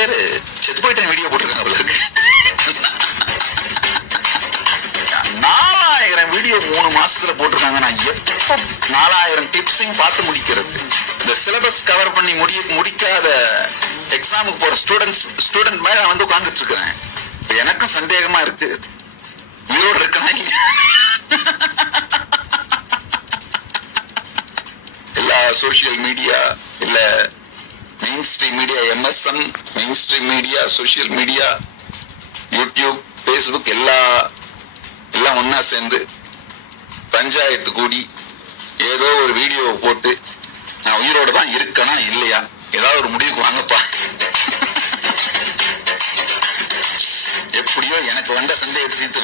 பேரு செத்து போயிட்டேன் வீடியோ போட்டிருக்காங்க போல இருக்கு. 4000 வீடியோ 3 மாசத்துல போட்டிருக்காங்க. நான் எப்ப 4000 டிப்ஸையும் பார்த்து முடிக்கிறது? இந்த சிலபஸ் கவர் பண்ணி முடிக்காத எக்ஸாமுக்கு போற ஸ்டூடெண்ட் மேல நான் வந்து உட்கார்ந்துட்டு இருக்கிறேன். எனக்கும் சந்தேகமா இருக்கு, உயிரோடு இருக்கனா இல்லையா? எல்லா சோசியல் மீடியா இல்ல main stream media, MSM, main stream media, social media, YouTube, Facebook எல்லாம் ஒன்னா சேர்ந்து பஞ்சாயத்து கூடி ஏதோ ஒரு வீடியோவை போட்டு நான் உயிரோடு தான் இருக்கனா இல்லையா ஏதாவது ஒரு முடிவுக்கு வாங்கப்பா. எப்படியோ எனக்கு வந்த சந்தேகத்தை தீர்த்து